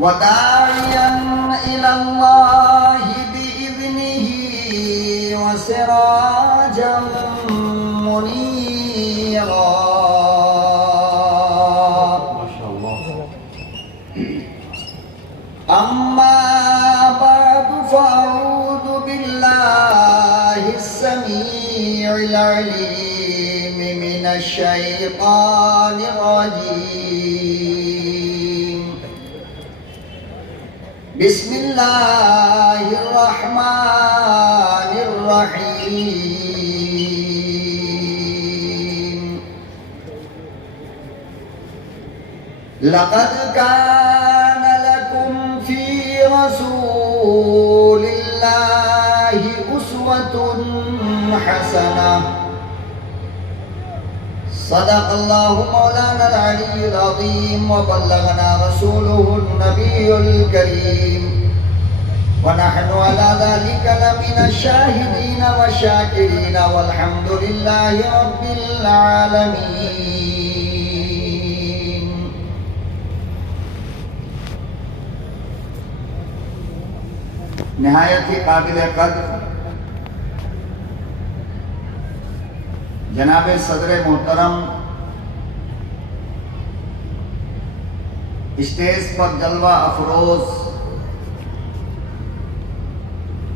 وداعيا إلى الله بإذنه وسراجا منيرا. ما شاء الله. أما بعد فأعوذ بالله السميع العليم من الشيطان الرجيم. بسم الله الرحمن الرحيم. لقد كان لكم في رسول الله أسوة حسنة. صدق الله مولانا العلي العظيم وبلغنا رسوله النبي الكريم ونحن على ذلك لمن الشاهدين والشاكرين والحمد لله رب العالمين. نہایت ہی قابل قدر جناب صدر محترم اسٹیج پر جلوہ افروز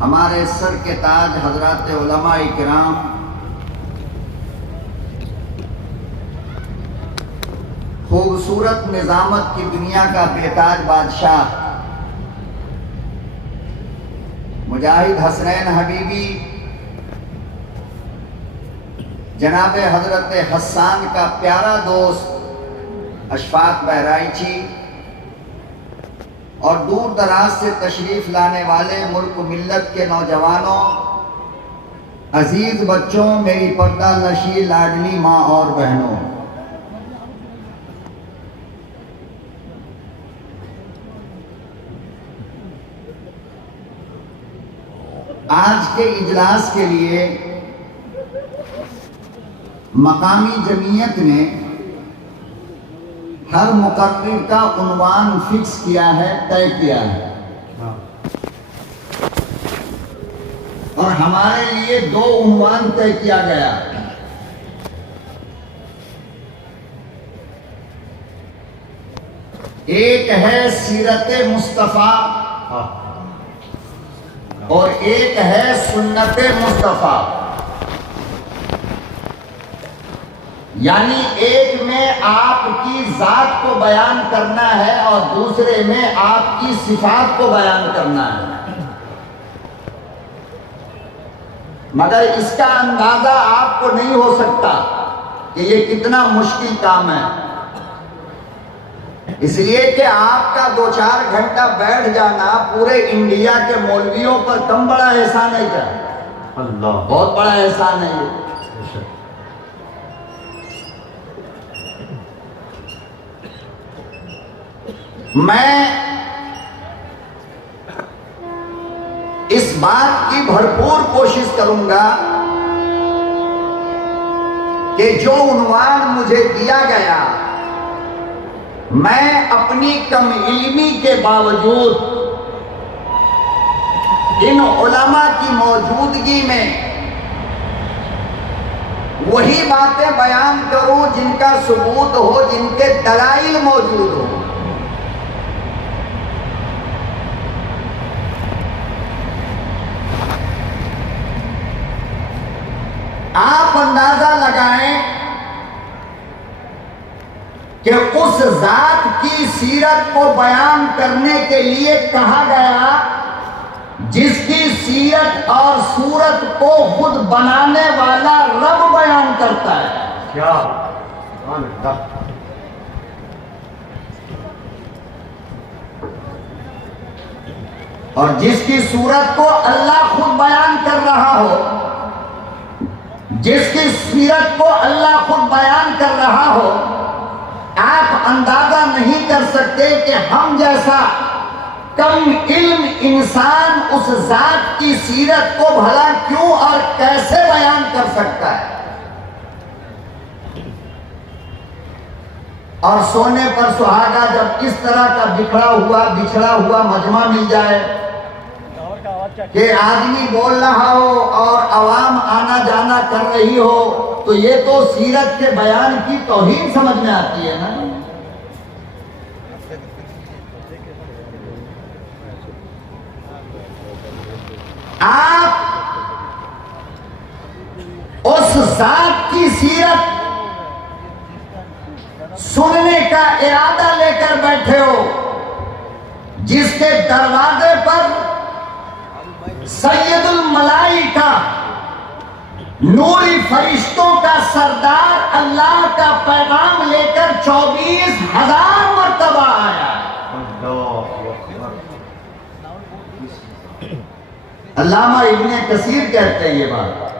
ہمارے سر کے تاج حضرات علماء کرام، خوبصورت نظامت کی دنیا کا بے تاج بادشاہ مجاہد حسنین حبیبی، جناب حضرت حسان کا پیارا دوست اشفاق بہرائچی، اور دور دراز سے تشریف لانے والے ملک و ملت کے نوجوانوں، عزیز بچوں، میری پردہ نشی لاڈلی ماں اور بہنوں، آج کے اجلاس کے لیے مقامی جمعیت نے ہر مقرر کا عنوان فکس کیا ہے، طے کیا ہے، اور ہمارے لیے دو عنوان طے کیا گیا. ایک ہے سیرت مصطفیٰ اور ایک ہے سنت مصطفیٰ. یعنی ایک میں آپ کی ذات کو بیان کرنا ہے اور دوسرے میں آپ کی صفات کو بیان کرنا ہے. مگر اس کا اندازہ آپ کو نہیں ہو سکتا کہ یہ کتنا مشکل کام ہے، اس لیے کہ آپ کا 2-4 گھنٹہ بیٹھ جانا پورے انڈیا کے مولویوں پر کم بڑا احسان ہے کیا؟ اللہ، بہت بڑا احسان ہے یہ. میں اس بات کی بھرپور کوشش کروں گا کہ جو عنوان مجھے دیا گیا، میں اپنی کم علمی کے باوجود ان علماء کی موجودگی میں وہی باتیں بیان کروں جن کا ثبوت ہو، جن کے دلائل موجود ہو. آپ اندازہ لگائیں کہ اس ذات کی سیرت کو بیان کرنے کے لیے کہا گیا جس کی سیرت اور صورت کو خود بنانے والا رب بیان کرتا ہے. کیا اور جس کی صورت کو اللہ خود بیان کر رہا ہو، جس کی سیرت کو اللہ خود بیان کر رہا ہو، آپ اندازہ نہیں کر سکتے کہ ہم جیسا کم علم انسان اس ذات کی سیرت کو بھلا کیوں اور کیسے بیان کر سکتا ہے. اور سونے پر سہاگا جب اس طرح کا بچھڑا ہوا مجمع مل جائے کہ آدمی بول رہا ہو اور عوام آنا جانا کر رہی ہو تو یہ تو سیرت کے بیان کی توہین سمجھ میں آتی ہے نا۔ آپ اس ذات کی سیرت سننے کا ارادہ لے کر بیٹھے ہو جس کے دروازے پر سید الملائکہ نوری فرشتوں کا سردار اللہ کا پیغام لے کر 24,000 مرتبہ آیا۔ علامہ ابن کثیر کہتے ہیں یہ بات۔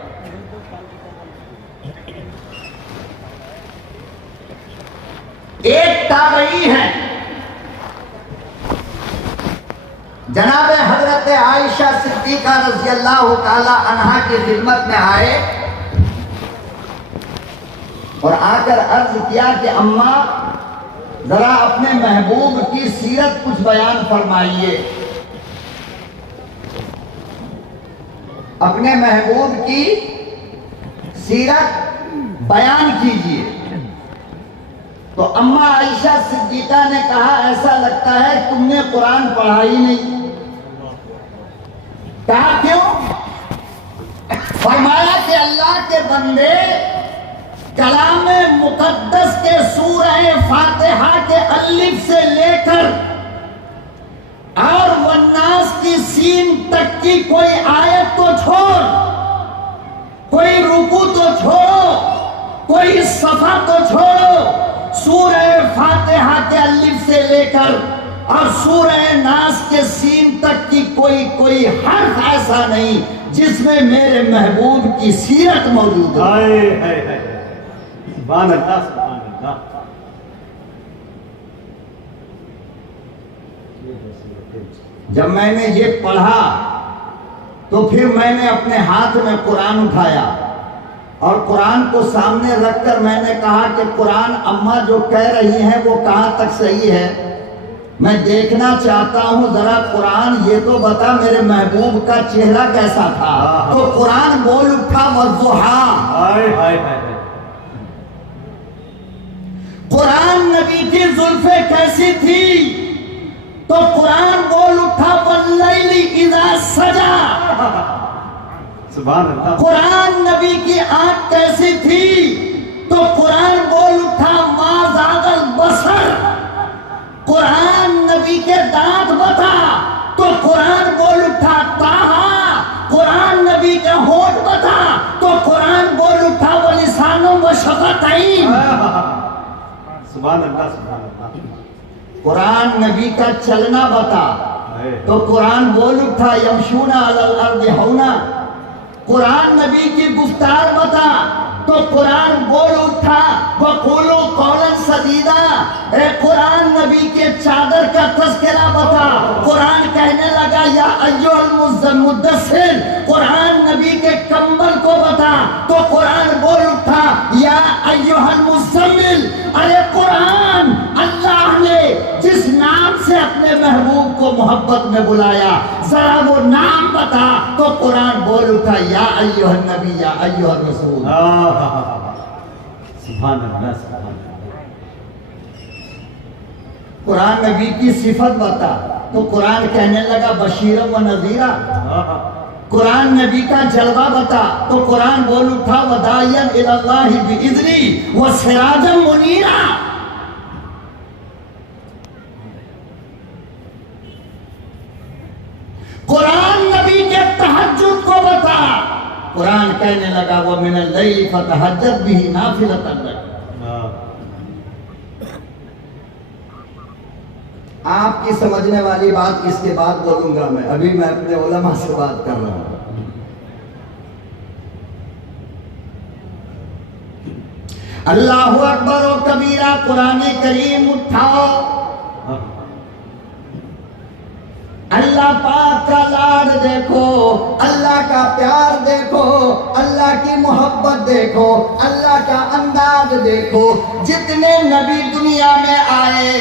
ایک تابعی ہے جناب حضرت عائشہ صدیقہ رضی اللہ تعالی عنہا کی خدمت میں آئے اور آ کر عرض کیا کہ اماں ذرا اپنے محبوب کی سیرت کچھ بیان فرمائیے، اپنے محبوب کی سیرت بیان کیجیے۔ تو اماں عائشہ صدیقہ نے کہا ایسا لگتا ہے تم نے قرآن پڑھا ہی نہیں۔ کہا کیوں؟ فرمایا کہ اللہ کے بندے کلام مقدس کے سورہ فاتحہ کے الف سے لے کر اور والناس کی سین تک کی کوئی آیت تو چھوڑ، کوئی رکوع تو چھوڑو، کوئی صفحہ تو چھوڑو، سورہ فاتحہ کے الف سے لے کر اور سورہ ناس کے سین تک کی کوئی حرف ایسا نہیں جس میں میرے محبوب کی سیرت موجود ہے۔ سبحان اللہ سبحان اللہ۔ جب میں نے یہ پڑھا تو پھر میں نے اپنے ہاتھ میں قرآن اٹھایا اور قرآن کو سامنے رکھ کر میں نے کہا کہ قرآن اماں جو کہہ رہی ہیں وہ کہاں تک صحیح ہے، میں دیکھنا چاہتا ہوں ذرا قرآن یہ تو بتا میرے محبوب کا چہرہ کیسا تھا۔ تو قرآن بول اٹھا والضحیٰ۔ قرآن نبی کی زلفیں کیسی تھی تو قرآن بول اٹھا واللیل اذا سجا۔ سبحان اللہ۔ قرآن نبی کی آنکھ کیسی تھی تو قرآن بول اٹھا ما زاغ البصر۔ قرآن نبی کے دانت بتا تو قرآن بول اٹھا طٰہٰ۔ قرآن نبی کے ہونٹ بتا تو قرآن بول اٹھا ولسان و شفتین۔ سبحان اللہ سبحان اللہ۔ قرآن نبی کا چلنا بتا تو قرآن بول اٹھا یمشون علی الارض ہونا۔ قرآن نبی کی گفتار بتا تو قرآن بول اٹھا وقولوا قولا سدیدا۔ اے قرآن نبی کے چادر کا تذکرہ بتا، قرآن کہنے لگا یا ایھا المدثر۔ قرآن نبی کے کمبل کو بتا تو قرآن بول اٹھا یا ایھا المزمل۔ ارے قرآن اللہ نے جس نام سے اپنے محبوب کو محبت میں بلایا ذرا وہ نام بتا تو قرآن بول اٹھا یا ایھا النبی یا ایھا الرسول۔ سبحان اللہ سبحان اللہ۔ قرآن نبی کی صفت بتا تو قرآن کہنے لگا بشیرا و نذیرا۔ قرآن نبی کا جلوہ بتا تو قرآن بول اٹھا وداعیا الی اللہ باذنہ وسراجا منیرا۔ قرآن نبی کے تہجد کو بتا، قرآن کہنے لگا وَمِنَ اللَّيْلِ فَتَہَجَّدْ بِهِ نَافِلَةً لَكَ۔ آپ کی سمجھنے والی بات اس کے بعد بولوں گا میں، ابھی میں اپنے علماء سے بات کر رہا ہوں۔ اللہ اکبر و کبیرہ، قرآن کریم اٹھاؤ اللہ پاک کا لاڈ دیکھو، اللہ کا پیار دیکھو، اللہ کی محبت دیکھو، اللہ کا انداز دیکھو۔ جتنے نبی دنیا میں آئے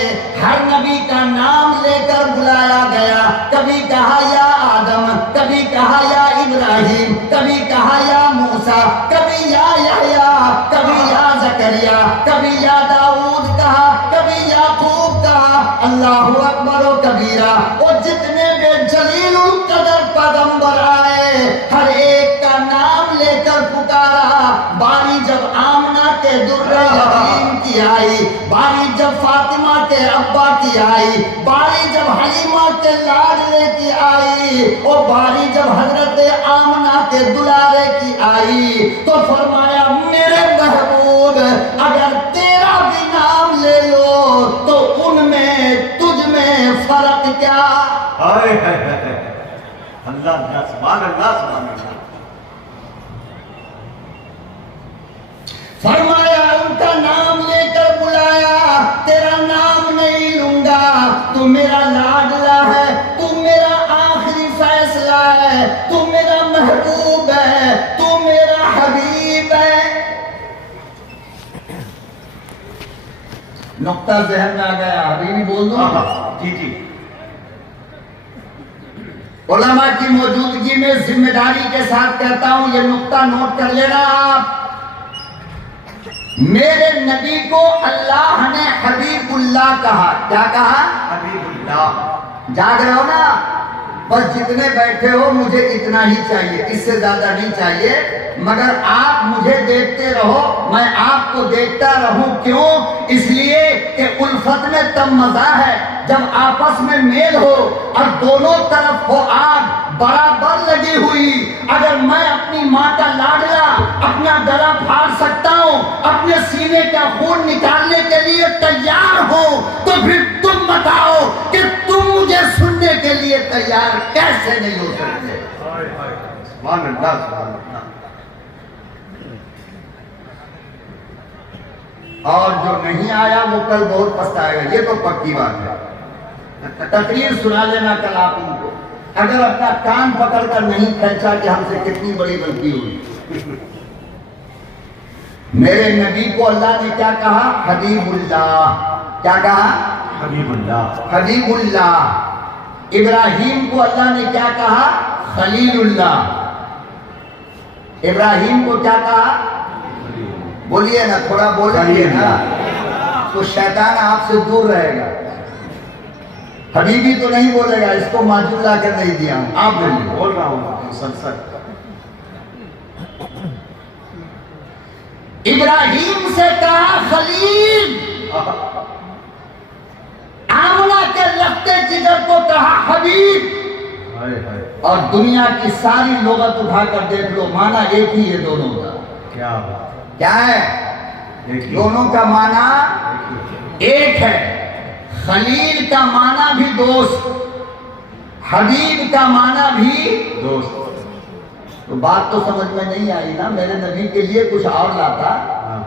ہر نبی کا نام لے کر بلایا گیا، کبھی کہا یا آدم، کبھی کہا یا ابراہیم، کبھی کہا یا موسیٰ، کبھی یا یحییٰ، کبھی یا زکریا، کبھی یا داؤد کہا، کبھی یعقوب کہا۔ اللہ اکبر و کبیرہ۔ اور جتنے بے جلیل القدر پیغمبر آئے ہر ایک کا نام لے کر پکارا۔ باری جب آمنہ کے درِ یتیم کی آئی، باری جب فاطمہ کے ابا کی آئی، باری جب حلیمہ کے لاڈلے کی آئی، اور باری جب حضرت آمنہ کے دلارے کی آئی، تو فرمایا میرے محبوب اگر تیرا بھی نام لے لو تو ان میں تجھ میں فرق کیا؟ ہائے ہائے ہائے، اللہ اللہ، سبحان اللہ، سبحان اللہ۔ فرمایا ان کا نام لے کر بلایا، تیرا نام نہیں لوں گا، تو میرا لاڈلا ہے، تو میرا آخری فیصلہ ہے، تو میرا محبوب ہے، تو میرا حبیب ہے۔ نقطہ ذہن میں آ گیا، حبیبی بول دوں؟ جی جی۔ علماء کی موجودگی میں ذمہ داری کے ساتھ کہتا ہوں، یہ نقطہ نوٹ کر لینا آپ۔ میرے نبی کو اللہ نے حبیب اللہ کہا۔ کیا کہا؟ حبیب اللہ۔ جاگ رہے ہو نا؟ بس جتنے بیٹھے ہو مجھے اتنا ہی چاہیے، اس سے زیادہ نہیں چاہیے، مگر آپ مجھے دیکھتے رہو، میں آپ کو دیکھتا رہوں۔ کیوں؟ اس لیے کہ الفت میں تب مزہ ہے جب آپس میں میل ہو اور دونوں طرف ہو آگ برابر لگی ہوئی۔ اگر میں اپنی ماں کا لاڈلا اپنا گلا پھاڑ سکتا ہوں، اپنے سینے کا خون نکالنے کے لیے تیار ہوں، تو پھر تم بتاؤ کہ تم مجھے سننے کے لیے تیار کیسے نہیں ہو سکتے؟ سبحان اللہ، سبحان اللہ۔ اور جو نہیں آیا وہ کل بہت پچھتائے گا، یہ تو پکی بات ہے۔ تقریر سنا لینا کل آپ ان کو، اگر اپنا کان پکڑ کر نہیں کھینچا کہ ہم سے کتنی بڑی غلطی ہوئی۔ میرے نبی کو اللہ نے کیا کہا؟ حبیب اللہ۔ کیا کہا؟ حبیب اللہ۔ حبیب اللہ۔ ابراہیم کو اللہ نے کیا کہا؟ خلیل اللہ۔ ابراہیم کو کیا کہا؟ بولیے نا، تھوڑا بولیے نا، تو شیطان آپ سے دور رہے گا۔ حبیبی تو نہیں بولے گا، اس کو ماجور لا کر نہیں دیا ہوں، آپ بولیے۔ بول رہا ہوں مسلسل۔ ابراہیم سے کہا خلیل، آمنہ کے لگتے جگر کو کہا حبیب، اور دنیا کی ساری لغت اٹھا کر دیکھ لو، معنی ایک ہی ہے دونوں کا۔ کیا ہے؟ دونوں کا معنی ایک ہے۔ خلیل کا معنی بھی دوست، حبیب کا معنی بھی دوست۔ تو بات تو سمجھ میں نہیں آئی نا، میرے نبی کے لیے کچھ اور لاتا۔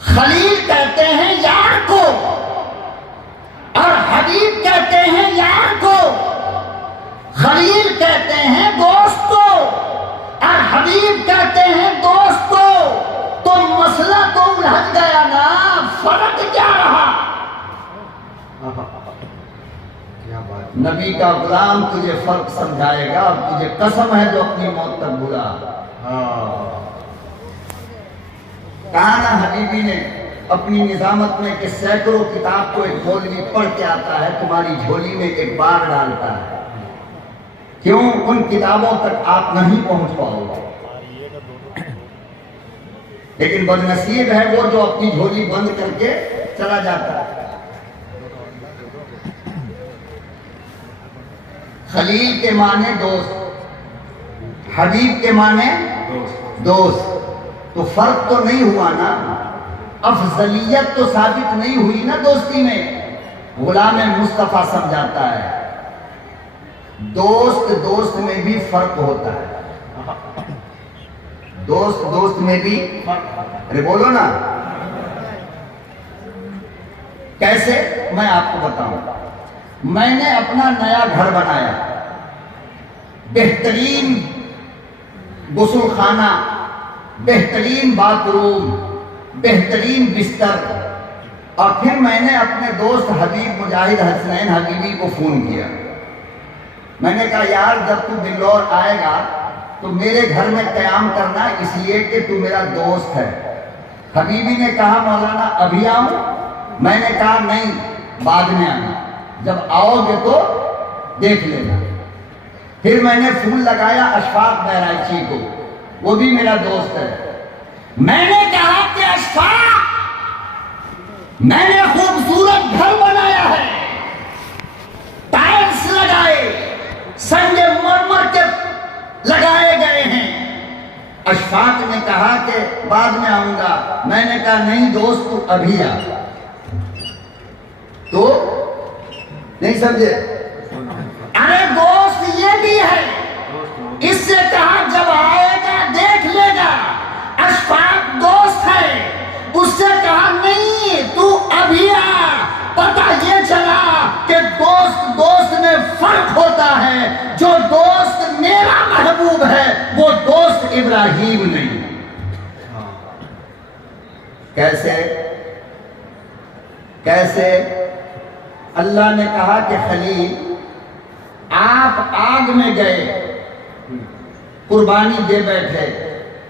خلیل کہتے ہیں یار کو، اور حبیب کہتے ہیں یار کو۔ خلیل کہتے ہیں دوست کو، اور حبیب کہتے ہیں دوست کو۔ تو مسئلہ تو الجھ گیا نا، فرق کیا رہا؟ نبی کا غلام تجھے فرق سمجھائے گا، اور تجھے قسم ہے جو اپنی موت تک بھلا۔ کہا نا حبیبی نے اپنی نظامت میں کہ سینکڑوں کتاب کو ایک مولوی پڑھ کے آتا ہے، تمہاری جھولی میں ایک بار ڈالتا ہے۔ کیوں؟ ان کتابوں تک آپ نہیں پہنچ پاؤ گے۔ لیکن بدنصیب ہے وہ جو اپنی جھولی بند کر کے چلا جاتا ہے۔ خلیل کے معنی دوست، حبیب کے معنی دوست۔ تو فرق تو نہیں ہوا نا، افضلیت تو ثابت نہیں ہوئی نا دوستی میں۔ غلام مصطفیٰ سمجھاتا ہے دوست دوست میں بھی فرق ہوتا ہے، دوست دوست میں بھی، ارے بولو نا، کیسے؟ میں آپ کو بتاؤں. میں نے اپنا نیا گھر بنایا، بہترین غسل خانہ، بہترین باتھ روم، بہترین بستر. اور پھر میں نے اپنے دوست حبیب مجاہد حسنین حبیبی کو فون کیا. میں نے کہا یار جب تو بنگلور آئے گا تو میرے گھر میں قیام کرنا، اس لیے کہ تو میرا دوست ہے. حبیبی نے کہا مولانا ابھی آؤں؟ میں نے کہا نہیں، بعد میں آنا، جب آؤ گے تو دیکھ لینا. پھر میں نے فون لگایا اشفاق بہرائچی کو، وہ بھی میرا دوست ہے. میں نے کہا کہ اشفاق، میں نے خوبصورت گھر بنایا ہے، ٹائلس لگائے، سنگ مرمر کے لگائے گئے ہیں. اشفاق نے کہا کہ بعد میں آؤں گا. میں نے کہا نہیں دوست تو ابھی آ. تو نہیں سمجھے؟ ارے دوست یہ بھی ہے. اس سے کہا جب آئے گا دیکھ لے گا. اشفاق دوست ہے. اس سے کہا نہیں تو ابھی آ. پتہ یہ چلا کہ دوست میں فرق ہوتا ہے. جو دوست میرا محبوب ہے وہ دوست ابراہیم نہیں. کیسے؟ اللہ نے کہا کہ خلیل آپ آگ میں گئے، قربانی دے بیٹھے،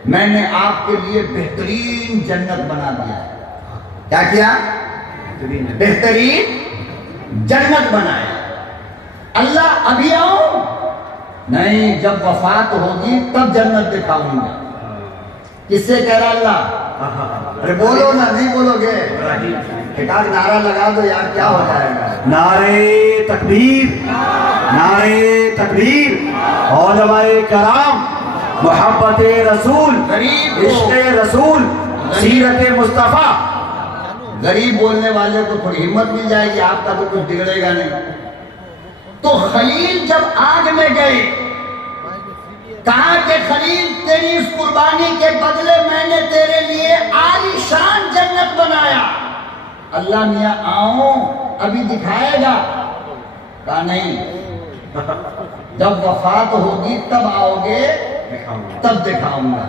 میں نے آپ کے لیے بہترین جنت بنا دیا. کیا کیا؟ بہترین جنت بنایا. اللہ ابھی آؤں؟ نہیں، جب وفات ہوگی تب جنت دکھاؤں گا. کس سے کہہ رہا اللہ؟ ارے بولو نا، نہیں بولو گے؟ ایک آدھ نعرہ لگا دو یار، کیا ہو جائے گا. نعرے تکبیر، نعرے تکبیر. علماء کرام، محبت رسول، عشق رسول، سیرت مصطفیٰ. غریب بولنے والے کو تھوڑی ہمت مل جائے گی، آپ کا تو کچھ بگڑے گا نہیں. تو خلیل جب آگ میں گئے، کہا کہ خلیل تیری اس قربانی کے بدلے میں نے تیرے لیے عالی شان جنت بنایا. اللہ میاں آؤں ابھی دکھائے گا؟ کہا نہیں، جب وفات ہوگی تب آؤ گے تب دکھاؤں گا.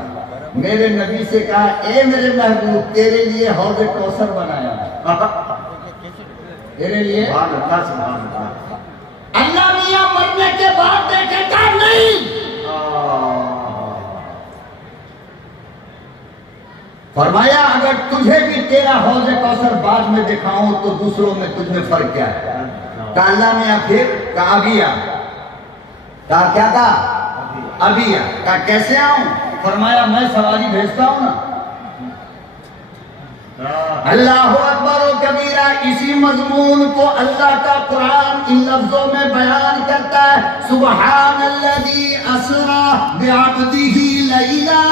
میرے نبی سے کہا اے میرے محبوب تیرے لیے حوض کوثر بنایا، تیرے لیے. اللہ میاں مرنے کے بعد دیکھے گا نہیں. فرمایا اگر تجھے بھی تیرا حوض کوثر بعد میں دکھاؤں تو دوسروں میں تجھ میں فرق کیا ہے؟ کہا اللہ میاں پھر؟ کہا ابھی آ. کہا کیا کہا؟ ابھی آ. کہا کیسے آؤں؟ فرمایا میں سواری بھیجتا ہوں نا. اللہ اکبر و کبیرہ. اسی مضمون کو اللہ کا قرآن ان لفظوں میں بیان کرتا ہے، سبحان الذی اسری بعبدہ لیلا